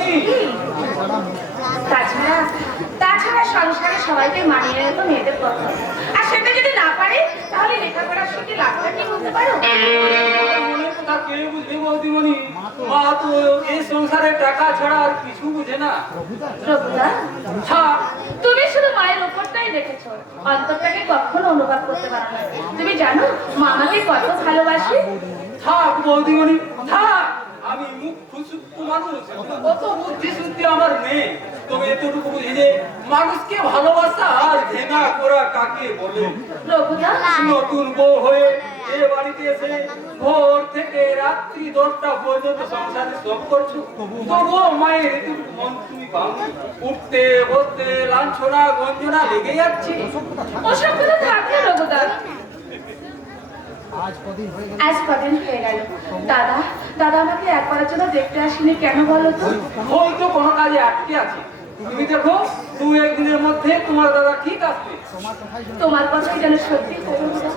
বৌদিমণি। তাছাড়া তাছাড়া সংসারে সবাইকে মানিয়ে নেওয়া তো মেয়েদের কথা, আর সেটা যদি না পারে তাহলে লেখাপড়ার শিখে লাভটা কি বলতে পারো? মনের কথা কে বুঝবে বৌদিমণি? মা তো এই সংসারে টাকা ছাড়া আর কিছু বুঝে না। প্রভুদা, হ্যাঁ, তুমি শুধু মায়ের উপরটাই দেখেছো, অন্তরটাকে কখনো অনুভব করতে পারো না। তুমি জানো মা আমাকে কত ভালোবাসে। থাক বৌদিমণি থাক, আমি মুখ ফুসুক্কু মানুষ, অত বুদ্ধি শুদ্ধি আমার নেই। তবে এতটুকু বুঝি যে মানুষকে ভালোবাসা আর ঘৃণা করা কাকে বলে। প্রভুদা, নতুন বউ হয়ে এ বাড়িতে এসে ভোর থেকে রাত্রি 10টা পর্যন্ত সংসারে সব করছো, তবুও মায়ের এতটুকু মন তুমি পাও? উঠতে বসতে লাঞ্ছনা গঞ্জনা লেগে যাচ্ছে। ওসব কথা থাকবে প্রভুদা। আজ কদিন হয়ে গেল। আজ কদিন হয়ে গেল। দাদা দাদা আমাকে একবারের জন্য দেখতে আসেনি কেন বলো তো? হয়তো কোনো কাজে আটকে আছে। তুমি দেখো 2-1 দিনের মধ্যে তোমার দাদা ঠিক আসবে। তোমার কথাই শুনে তোমার কথাই যেন সত্যি হয়ে উঠেছে।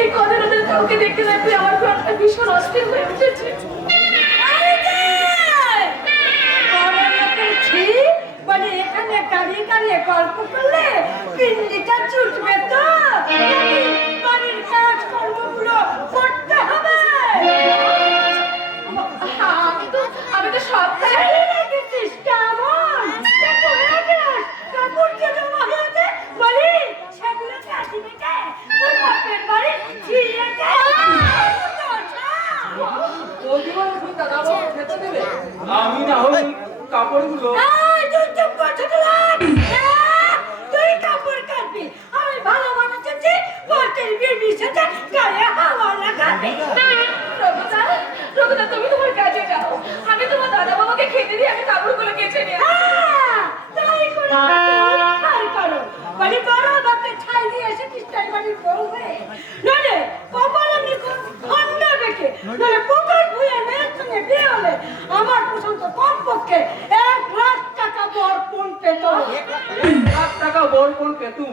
এই কদিন ওদের কাউকে দেখতে দেখতে আমার প্রাণটা ভীষণ অস্থির হয়ে উঠেছে। মানে এখানে দাঁড়িয়ে দাঁড়িয়ে গল্প করলে পিন্ডিটা ছুটবে তো, বাড়ির কাজ কর্মগুলো করতে হবে। আমি তো সব দেখেছিস কেমন কাপড় যে জমা হয়েছে বলি সেগুলো কাটিবে কে? তোর বাপের বাড়ি ছিঁড়ে কে? বৌদিমণি, তুমি দাদা বাবু খেতে দেবে? আমি না হই কাপড়গুলো। তুই চুপ কর ছোট লোক। তুই কাপড় কাটবি, আমি ভালো মানুষ আছি, বলতেই বিবি সাথে গায়ে হাওয়া লাগাবি। প্রভুদা, প্রভুদা তুমি তোমার কাজে যাও, আমি তোমার দাদা বাবাকে খেতে দিয়ে আমি কাপড়গুলো কেচে নিয়ে আসি। তাই করো, তাই করো। মানে বড় বাপে ছাই দিয়ে এসেছিস তাই বাড়ির বউ হয়ে। নইলে কপালে নিখুন খন্ডা রেখে, নইলে পোকার ভুঁয়ে মেয়ের সঙ্গে বিয়ে হলে আমার পছন্দ কমপক্ষে 1 লাখ টাকা বরপণ পেত। 1 লাখ টাকা বরপণ পেতু,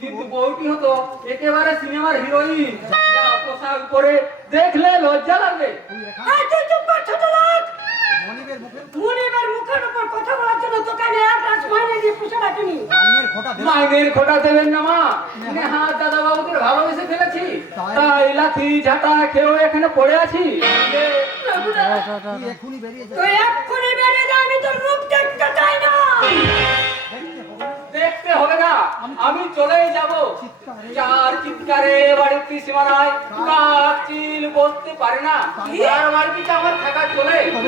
কিন্তু বউটি হতো একেবারে সিনেমার হিরোইন। যা পোশাক পরে দেখলে লজ্জা লাগে। তুই চুপ কর ছোট লোক। মনিবের মুখে মুনিবের মুখের উপর কথা বলার জন্য দোকানে 1 লাখ মাইনে দিয়ে পুষে রাখিনি। আইনের খোটা দেবে। মাইনের খোটা দেবেন না মা, নেহাত দাদা বাবুদের ভালোবেসে ফেলেছি, তাই লাথি ঝাঁটা খেয়েও এখানে পড়ে আছি। প্রভুদা, তুই এখনই বেরিয়ে যা। তুই এক্ষুনি বেরিয়ে যা, আমি তোর মুখ দেখতে চাই না। দেখতে হবে না, আমি চলেই যাব। চার চিৎকারে বাড়ির সীমানায় কাক চিল বসতে পারে না। তার বাড়িতে আমার থাকা চলে। তবে